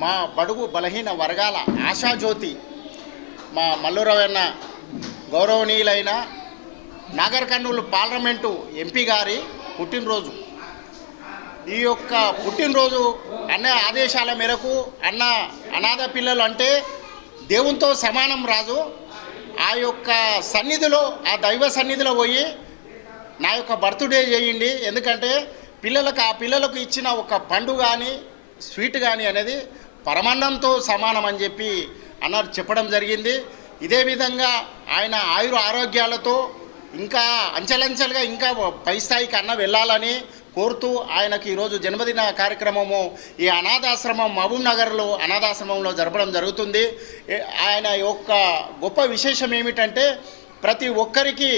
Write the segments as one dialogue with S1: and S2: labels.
S1: మా బడుగు బలహీన వర్గాల ఆశాజ్యోతి మా మల్లురవన్న గౌరవనీయులైన నాగర్ కర్నూలు పార్లమెంటు ఎంపీ గారి పుట్టినరోజు. ఈ యొక్క పుట్టినరోజు అన్న ఆదేశాల మేరకు అన్న అనాథ పిల్లలు అంటే దేవునితో సమానం రాజు. ఆ యొక్క సన్నిధిలో ఆ దైవ సన్నిధిలో పోయి నా యొక్క బర్త్డే చేయండి. ఎందుకంటే పిల్లలకు ఆ పిల్లలకు ఇచ్చిన ఒక పండు కానీ స్వీట్ కానీ అనేది పరమాన్నంతో సమానం అని చెప్పి అన్నారు చెప్పడం జరిగింది. ఇదే విధంగా ఆయన ఆయుర ఆరోగ్యాలతో ఇంకా అంచెలంచెలుగా ఇంకా పై స్థాయికి అన్న వెళ్ళాలని కోరుతూ ఆయనకి ఈరోజు జన్మదిన కార్యక్రమము ఈ అనాథాశ్రమం మహబూబ్ నగర్లో అనాథాశ్రమంలో జరపడం జరుగుతుంది. ఆయన యొక్క గొప్ప విశేషం ఏమిటంటే ప్రతి ఒక్కరికి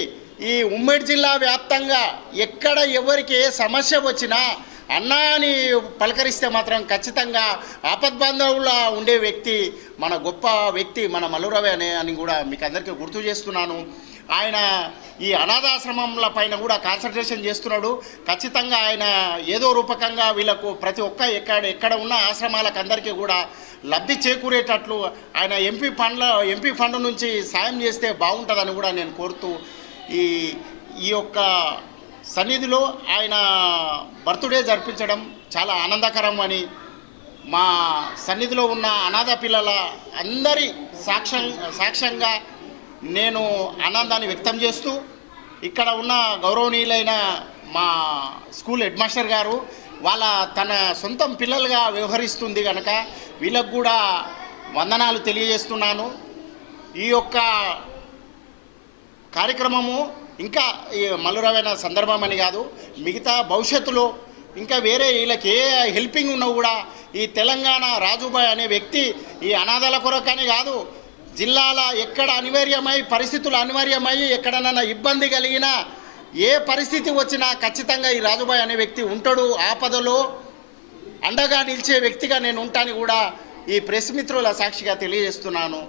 S1: ఈ ఉమ్మడి జిల్లా వ్యాప్తంగా ఎక్కడ ఎవరికి ఏ సమస్య వచ్చినా అన్నాని పలకరిస్తే మాత్రం ఖచ్చితంగా ఆపద్బాంధవులా ఉండే వ్యక్తి మన గొప్ప వ్యక్తి మన మల్లురవి అనే అని కూడా మీకు అందరికీ గుర్తు చేస్తున్నాను. ఆయన ఈ అనాథాశ్రమంల పైన కూడా కాన్సన్ట్రేషన్ చేస్తున్నాడు. ఖచ్చితంగా ఆయన ఏదో రూపకంగా వీళ్ళకు ప్రతి ఒక్క ఎక్కడ ఎక్కడ ఉన్న ఆశ్రమాలకు అందరికీ కూడా లబ్ధి చేకూరేటట్లు ఆయన ఎంపీ ఫండ్ల ఎంపీ ఫండ్ నుంచి సాయం చేస్తే బాగుంటుందని కూడా నేను కోరుతూ ఈ ఈ యొక్క సన్నిధిలో ఆయన బర్త్డే జరిపించడం చాలా ఆనందకరం అని మా సన్నిధిలో ఉన్న అనాథ పిల్లల అందరి సాక్ష్యం సాక్ష్యంగా నేను ఆనందాన్ని వ్యక్తం చేస్తూ ఇక్కడ ఉన్న గౌరవనీయులైన మా స్కూల్ హెడ్ మాస్టర్ గారు వాళ్ళ తన సొంతం పిల్లలుగా వ్యవహరిస్తుంది కనుక వీళ్ళకు కూడా వందనాలు తెలియజేస్తున్నాను. ఈ యొక్క కార్యక్రమము ఇంకా మల్లురావైన సందర్భం అని కాదు మిగతా భవిష్యత్తులో ఇంకా వేరే వీళ్ళకి ఏ హెల్పింగ్ ఉన్నా కూడా ఈ తెలంగాణ రాజుబాయ్ అనే వ్యక్తి ఈ అనాథల కొరకని కాదు జిల్లాల ఎక్కడ అనివార్యమై పరిస్థితులు అనివార్యమై ఎక్కడనన్నా ఇబ్బంది కలిగినా ఏ పరిస్థితి వచ్చినా ఖచ్చితంగా ఈ రాజుబాయ్ అనే వ్యక్తి ఉంటాడు. ఆపదలో అండగా నిలిచే వ్యక్తిగా నేను ఉంటాను కూడా ఈ ప్రెస్ మిత్రుల సాక్షిగా తెలియజేస్తున్నాను.